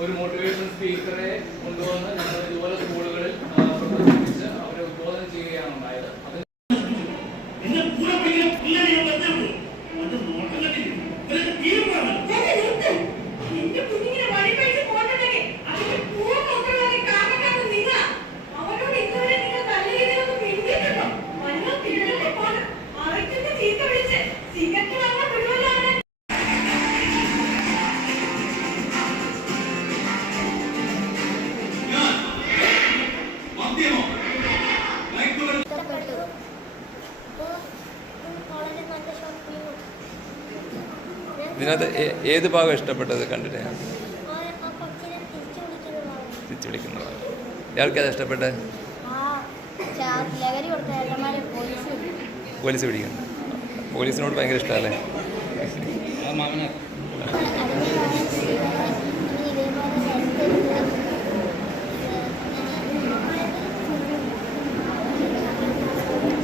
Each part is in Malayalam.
ഒരു മോട്ടിവേഷൻ സ്പീക്കറെ കൊണ്ടുവന്ന് ഞങ്ങൾ ഇതുപോലെ സ്കൂളുകളിൽ പ്രദർശിപ്പിച്ച് അവരെ ഉദ്ബോധനം ചെയ്യുകയാണ് ഉണ്ടായത്. അത് ഇതിനകത്ത് ഏത് ഭാഗം ഇഷ്ടപ്പെട്ടത് കണ്ടിട്ട്? തിരിച്ചു വിളിക്കുന്നതാണ് തിരിച്ചു വിളിക്കുന്നത് ഇയാൾക്ക് ഏതാ ഇഷ്ടപ്പെട്ടത് പോലീസ് പിടിക്കുന്നു പോലീസ് പോലീസിനോട് ഭയങ്കര ഇഷ്ടമല്ലേ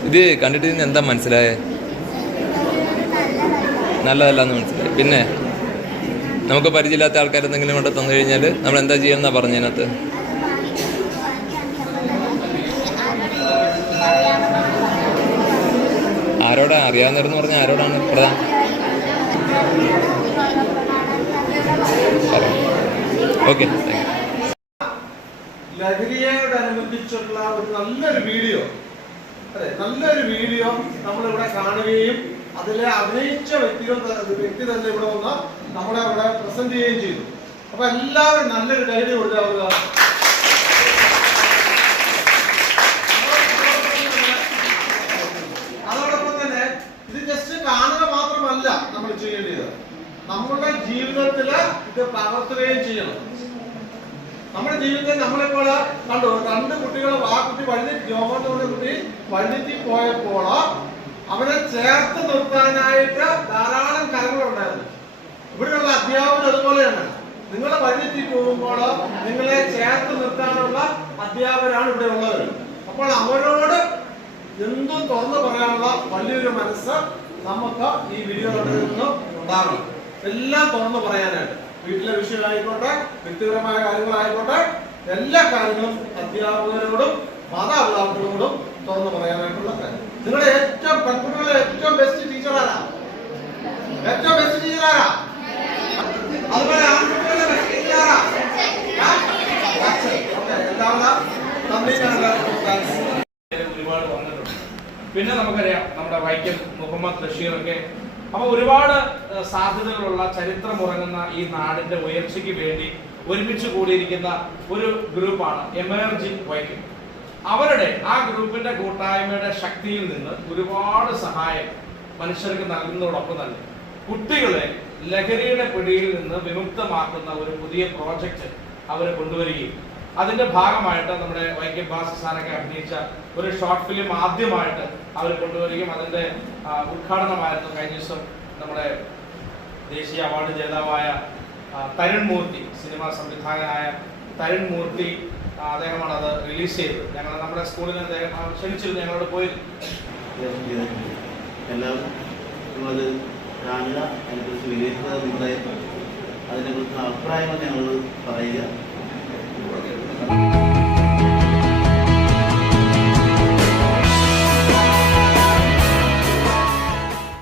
ഇത് കണ്ടിട്ട് ഇന്ന് എന്താ മനസ്സിലായേ? നല്ലതല്ലെന്ന് മനസ്സിലായി. പിന്നെ നമുക്ക് പരിചയമില്ലാത്ത ആൾക്കാർ എന്തെങ്കിലും കൊണ്ട് തന്നു കഴിഞ്ഞാൽ നമ്മൾ എന്താ ചെയ്യുന്ന പറഞ്ഞതിനകത്ത് ആരോടാ? അറിയാവുന്നവരെന്ന് പറഞ്ഞാൽ ആരോടാണ് പ്രധാന? ഓക്കെ ലഹരിയോടനുബന്ധിച്ചുള്ള ഒരു നല്ലൊരു വീഡിയോ. അതെ നല്ലൊരു വീഡിയോ നമ്മളിവിടെ കാണുകയും അതിലെ അഭിനയിച്ച വ്യക്തികൾ വ്യക്തി തന്നെ ഇവിടെ വന്ന് നമ്മളെ അവിടെ പ്രസന്റ് ചെയ്യുകയും ചെയ്തു. അപ്പൊ എല്ലാവരും നല്ലൊരു കൈഡി കൊടുക്കാവുക അതോടൊപ്പം തന്നെ ഇത് ജസ്റ്റ് കാണുക മാത്രമല്ല നമ്മൾ ചെയ്യേണ്ടത്. നമ്മുടെ ജീവിതത്തിൽ ഇത് പകർത്തുകയും ചെയ്യണം. നമ്മുടെ ജീവിതത്തിൽ നമ്മളിപ്പോൾ കണ്ടു രണ്ട് കുട്ടികൾ ആ കുട്ടി വഴുതി ജോമോട്ടോടെ കുട്ടി വഴുതി പോയപ്പോൾ അവനെ ചേർത്ത് നിർത്താനായിട്ട് ധാരാളം കരങ്ങളുണ്ടായിരുന്നു ഇവിടെയുള്ള അധ്യാപകർ അതുപോലെയാണ്. നിങ്ങൾ വഴിതെറ്റി പോകുമ്പോൾ നിങ്ങളെ ചേർത്ത് നിർത്താനുള്ള അധ്യാപകരാണ് ഇവിടെ ഉള്ളവർ അപ്പോൾ അവരോട് എന്തും തുറന്നു പറയാനുള്ള വലിയൊരു മനസ്സ് നമുക്ക് ഈ വീഡിയോകളിൽ നിന്നും ഉണ്ടാകണം എല്ലാം തുറന്നു പറയാനായിട്ട്. വീട്ടിലെ വിഷയമായിക്കോട്ടെ വ്യക്തിപരമായ കാര്യങ്ങളായിക്കോട്ടെ എല്ലാ കാര്യങ്ങളും അധ്യാപകരോടും മാതാപിതാക്കളോടും തുറന്നു പറയാനായിട്ടുള്ള കാര്യം. നിങ്ങളുടെ പെൺകുട്ടികളുടെ ഏറ്റവും ബെസ്റ്റ് ടീച്ചർ ആരാ? ഏറ്റവും ബെസ്റ്റ് ടീച്ചർ ആരാ? അതുപോലെ ആൺകുട്ടികളുടെ ബെസ്റ്റ് ടീച്ചർ ആരാ? ഒരുപാട് വന്നിട്ടുണ്ട് പിന്നെ നമുക്കറിയാം നമ്മുടെ വൈക്കം മുഹമ്മദ് ബഷീറൊക്കെ. അപ്പൊ ഒരുപാട് സാധ്യതകളുള്ള ചരിത്രം ഉറങ്ങുന്ന ഈ നാടിന്റെ ഉയർച്ചയ്ക്ക് വേണ്ടി ഒരുമിച്ച് കൂടിയിരിക്കുന്ന ഒരു ഗ്രൂപ്പാണ് എമർജിംഗ് വൈക്കം. അവരുടെ ആ ഗ്രൂപ്പിന്റെ കൂട്ടായ്മയുടെ ശക്തിയിൽ നിന്ന് ഒരുപാട് സഹായം മനുഷ്യർക്ക് നൽകുന്നതോടൊപ്പം തന്നെ കുട്ടികളെ ലഹരിയുടെ പിടിയിൽ നിന്ന് വിമുക്തമാക്കുന്ന ഒരു പുതിയ പ്രോജക്റ്റ് അവർ കൊണ്ടുവരികയും അതിന്റെ ഭാഗമായിട്ട് നമ്മുടെ വൈക്കം ബാസസാനൊക്കെ അഭിനയിച്ച ഒരു ഷോർട്ട് ഫിലിം ആദ്യമായിട്ട് അവർ കൊണ്ടുവരികയും അതിന്റെ ഉദ്ഘാടനമായിരുന്നു കഴിഞ്ഞ ദിവസം നമ്മുടെ ദേശീയ അവാർഡ് ജേതാവായ തരുൺ മൂർത്തി സിനിമാ സംവിധായകനായ തരുൺ മൂർത്തി അദ്ദേഹമാണ് അത് റിലീസ് ചെയ്തത്. ഞങ്ങൾ നമ്മുടെ സ്കൂളിൽ അദ്ദേഹം ക്ഷണിച്ചിരുന്നു ഞങ്ങളോട് പോയിരുന്നു. എല്ലാവരും നിങ്ങളത് അതിനെക്കുറിച്ച് അഭിപ്രായങ്ങൾ ഞങ്ങൾ പറയുക.